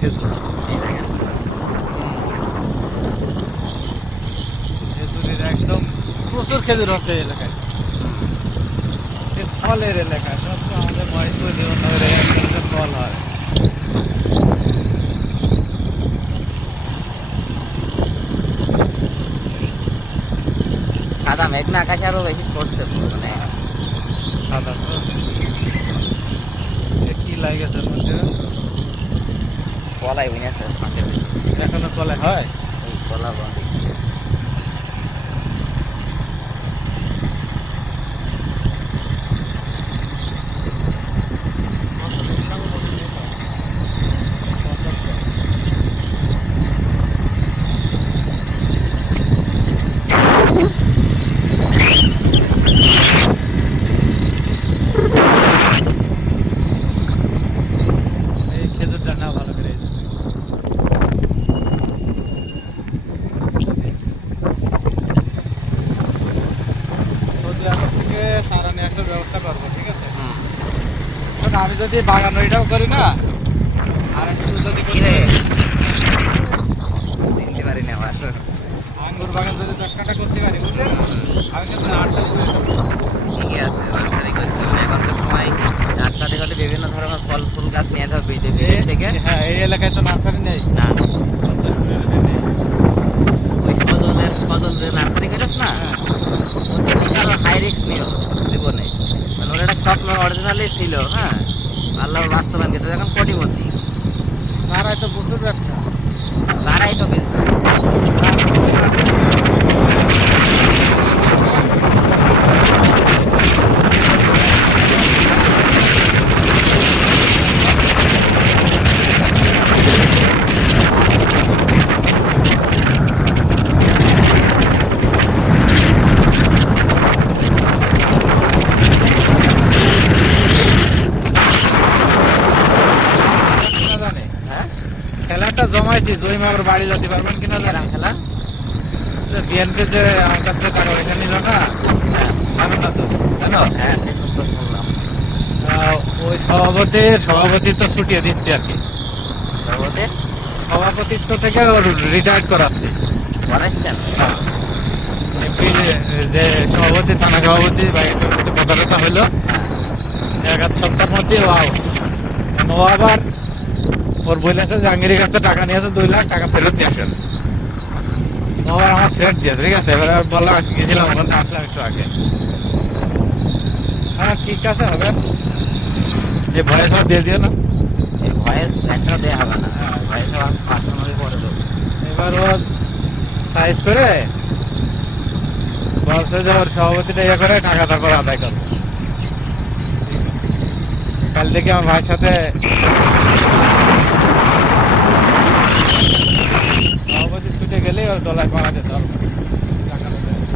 খেজুর। খেজুরের একদম প্রচুর খেজুর হচ্ছে এই এলাকায়। ফলের এলাকা, সবচেয়ে আমাদের মহেশপুর জীবননগরে একটা ফল হয়। সাদা মেঘনা আকাশে আরো বেশি পড়ছে মানে সাদা তো কি লাগেছে মধ্যে কলাই বুঝেছে মাঠে এখনো কলে হয়। এই কলা বন্ধ এই খেজুরটা না ভালো করে সৌদি আরব থেকে সারা নিয়ে আসার ব্যবস্থা করবো, ঠিক আছে? কারণ আমি যদি বাগান ওইটাও করি না, আর একটু যদি করি, কিরে চিনতে পারি না আবার আঙ্গুর বাগান যদি 10 কাঠা করতে পারি, বুঝলেন, আমি কিন্তু নার্সারি করে দেবো। ঠিকই আছে নার্সারি করতে মানে এখন তো সময় নার্সারি করলে বিভিন্ন ধরনের ফল ফুল গাছ নিয়ে যাবে বিদেশ থেকে। হ্যাঁ, এই এলাকায় তো নার্সারি নেই। না ওই ফজল যে নার্সারি করেছ না ওটা বিশাল হাই রিস্ক নিও জীবনে, মানে ওর একটা স্বপ্ন অরিজিনালি ছিল। হ্যাঁ, আল্লাহ বাস্তবায়ন করতে এখন কোটিপতি তারাই তো প্রচুর ব্যবসা। তারাই তো কিনা জানে হ্যাঁ খেলাটা জমাইছি, জয়ী আবার বাড়ি যেতে পারবেন কিনা জানেন? খেলা বিএনপি যে আমার কাছ থেকে টাকা পয়সা নিল না, জানেন না তো? জানো? হ্যাঁ সেই তো শুনলাম ওই সভাপতিত্ব ছুটিয়ে দিচ্ছি আর কি। সর্বতে সভাপতিত্ব থেকে রিটায়ার্ড করাচ্ছি। করাইছেন হ্যাঁ, এমপি যে সভাপতি, থানা সভাপতি বা এটার সাথে কথা টথা হইলো এক আধ সপ্তাহের মধ্যে ও out। ও আবার ওর বলেছে জাহাঙ্গীরের কাছে টাকা নিয়েছে 2 লাখ টাকা ফেরত দিয়ে আসেন। ও আবার আমার ফেরত দিয়েছে, ঠিক আছে? এবার বললাম আজকে গেছিলাম ওখানে, আসলাম একটু আগে। হ্যাঁ ঠিক আছে, হবে। যে ভয়েস আমার দিয়ে দিও না। এই ভয়েস একটা দেওয়া হবে না, ভয়েস আমার পার্সোনালি করে দেবো। এবার ও সাইজ করে বলছে যে ওর সভাপতিটা ইয়ে করে টাকা তারপর আদায় করবো। কাল থেকে আমার ভাইয়ের সাথে সভাপতি ছুটে গেলে ওর দলায় পাড়া যেতে হবে। টাকা দিতে হবে।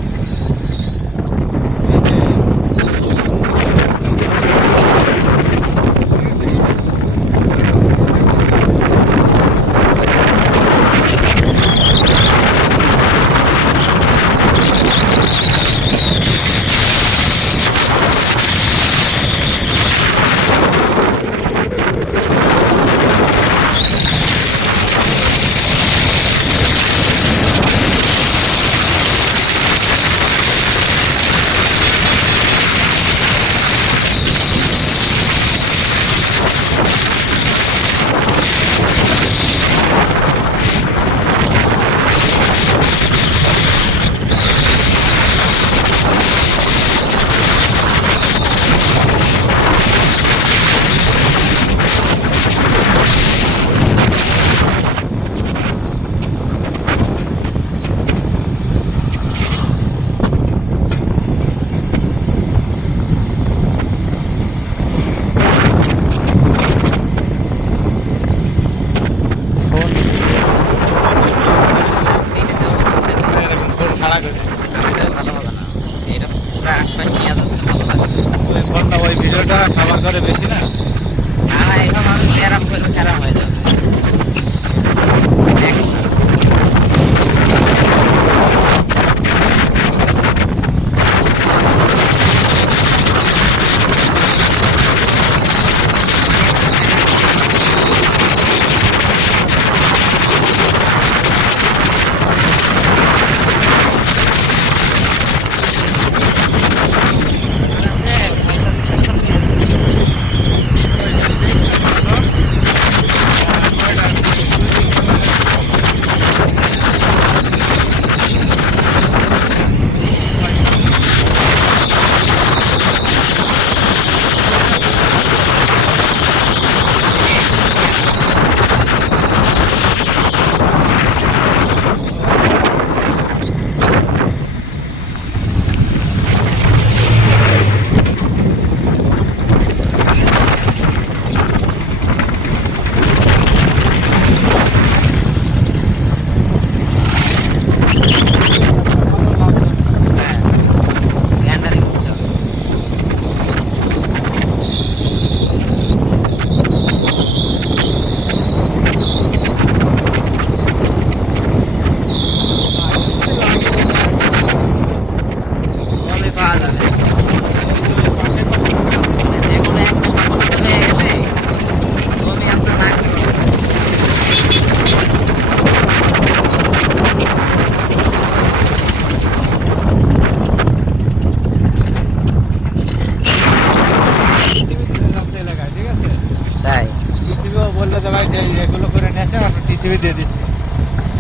বললো যে ভাই যে এগুলো করে নিয়ে আসে আমরা টিসিবি দিয়ে দিচ্ছি।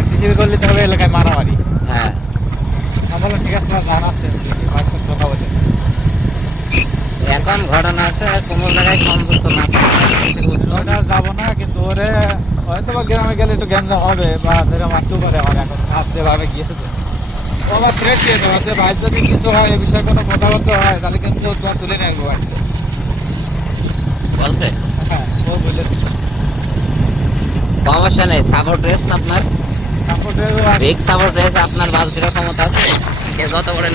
টিসিবি করলে তো হবে এলাকায় মারামারি। হ্যাঁ আমি বললাম ঠিক আছে তোমার জানাচ্ছে ভাইয়ের সাথে কথা বলে। এখন ঘটনা আছে কোনো জায়গায় সংযুক্ত না ওটা যাবো না, কিন্তু ওরে হয়তো বা গ্রামে গেলে একটু গ্যাঞ্জাম হবে বা ধরে মারতেও পারে আমার এখন হাত যেভাবে গিয়েছে। ও আমার থ্রেট দিয়েছে বলছে ভাই যদি কিছু হয় এ বিষয়ে কোনো কথাবার্তা হয় তাহলে কিন্তু তোমার তুলে নেবো বাড়িতে। বলছে হ্যাঁ ও বলেছে। সমস্যা নেই, সাপোর্ট রেস আপনার সাপোর্টের বিগ সাপোর্ট রেস আপনার বালতির ক্ষমতা আছে। কে যত বড় নেতা